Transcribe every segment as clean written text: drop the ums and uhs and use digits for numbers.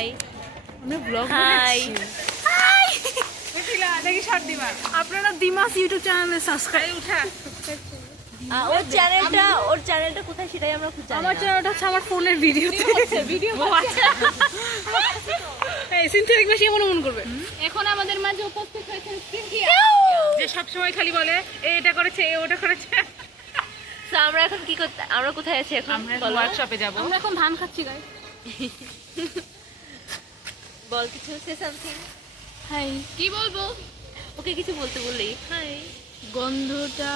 High আমরা blog high দেখি short দিবা আপনারা দিমাস ইউটিউব চ্যানেলে সাবস্ক্রাইব উঠা ওর চ্যানেলটা কোথায় সেটাই আমরা খুঁজে আমার চ্যানেলটা হচ্ছে আমার ফোনের ভিডিওতে ভিডিও আচ্ছা এই সিনথেটিক বেশি মন করবে এখন আমাদের মাঝে উপস্থিত হয়েছেন সিনথিয়া যে সব সময় খালি বলে এটা করেছে ওটা করেছে তো আমরা এখন কি করতে আমরা কোথায় আছি এখন আমরা বলো। ওয়ার্কশপে যাব আমরা এখন ধান খাচ্ছি গাইস বল কিছু সে সামথিং হাই কি বলবো ওকে কিছু বলতে বললেই হাই গন্ধটা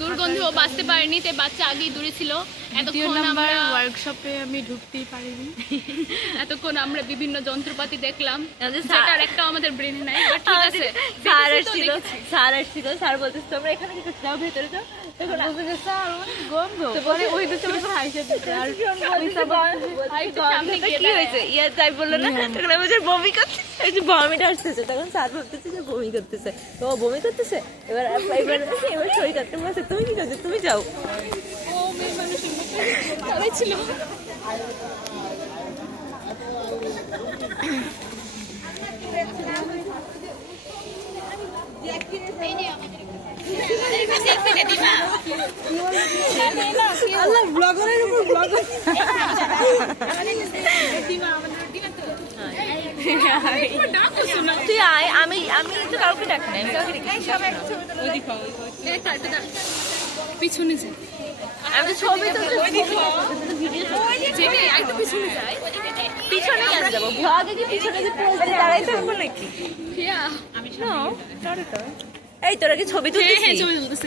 দুর্গন্ধ ও বাঁচতে পারেনি তাই বাচ্চা আগেই দূরে ছিল এতক্ষণ আমরা ওয়ার্কশপে আমি ঢুকতেই পারিনি এতক্ষণ আমরা বিভিন্ন যন্ত্রপাতি দেখলাম আমাদের যেটার একটা আমাদের ব্রেনে নাই but ঠিক আছে স্যার দেখেছি তো, আসছিল স্যার বলতেছে তোমরা এখানে কি করছো যাও ভেতরে যাও তখন গন্ধ পরে ওই দুটো বছর হাইসে দিতে আর গন্ধটা কি হয়েছে ইয়া তাই বললো না তখন আমি বলছি বমি করতেছে এই যে বমিট আসতেছে তখন স্যার ভাবতেছে যে বমি করতেছে তো ও বমি করতেছে এবার এবার সই করতে বলছে তুমি কি করছো তুমি যাও সবাই ছিল আল্লাহ ব্লগারের উপর ব্লগার তুই আয় আমি তো কাউকে ডাক নাই আমি কাউকে ডেকেছি পিছনে যাই আমি তো ছবি তো ভিডিও যেটা একটু পিছনে যাই পিছনে কেন যাবো ভ্লগে কি পিছনে যে পোজ দাঁড়াই থাকবো নাকি হিয়া এই তোরা কি ছবি তুলছিস ছবি তুলতেছি